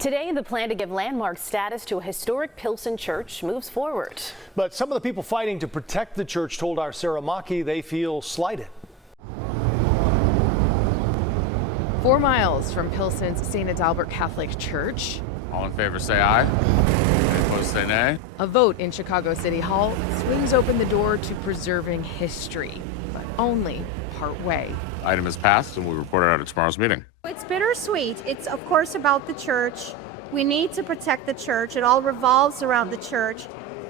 Today, the plan to give landmark status to a historic Pilsen church moves forward. But some of the people fighting to protect the church told our Sarah Maki they feel slighted. 4 miles from Pilsen's St. Adalbert Catholic Church. All in favor say aye. Any opposed say nay. A vote in Chicago City Hall swings open the door to preserving history, but only part way. Item is passed and we'll report it out at tomorrow's meeting. It's bittersweet. It's, of course, about the church. We need to protect the church. It all revolves around the church.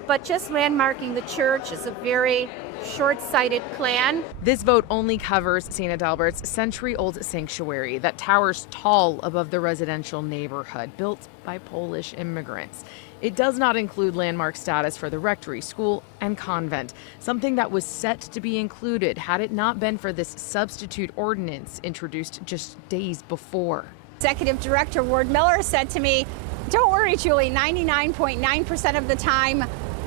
But just landmarking the church is a very short-sighted plan. This vote only covers St. Adalbert's century-old sanctuary that towers tall above the residential neighborhood built by Polish immigrants. It does not include landmark status for the rectory, school, and convent, something that was set to be included had it not been for this substitute ordinance introduced just days before. Executive Director Ward Miller said to me, "Don't worry, Julie, 99.9% of the time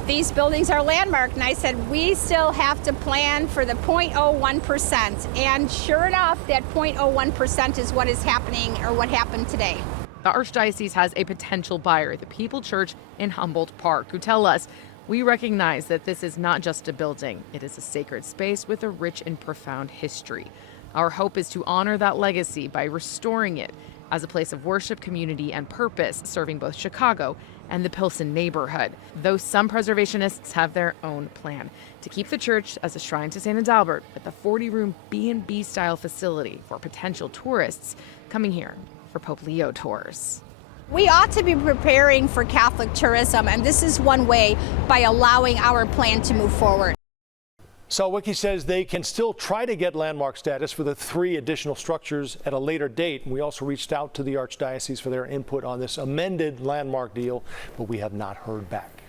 these buildings are landmarked." And I said, we still have to plan for the 0.01%. And sure enough, that 0.01% is what is happening, or what happened today. The Archdiocese has a potential buyer, the People Church in Humboldt Park, who tell us, "We recognize that this is not just a building. It is a sacred space with a rich and profound history. Our hope is to honor that legacy by restoring it as a place of worship, community, and purpose, serving both Chicago and the Pilsen neighborhood." Though some preservationists have their own plan to keep the church as a shrine to St. Adalbert with a 40-room B&B style facility for potential tourists coming here for Pope Leo tours. We ought to be preparing for Catholic tourism, and this is one way by allowing our plan to move forward. Salwicki says they can still try to get landmark status for the 3 additional structures at a later date. We also reached out to the Archdiocese for their input on this amended landmark deal, but we have not heard back.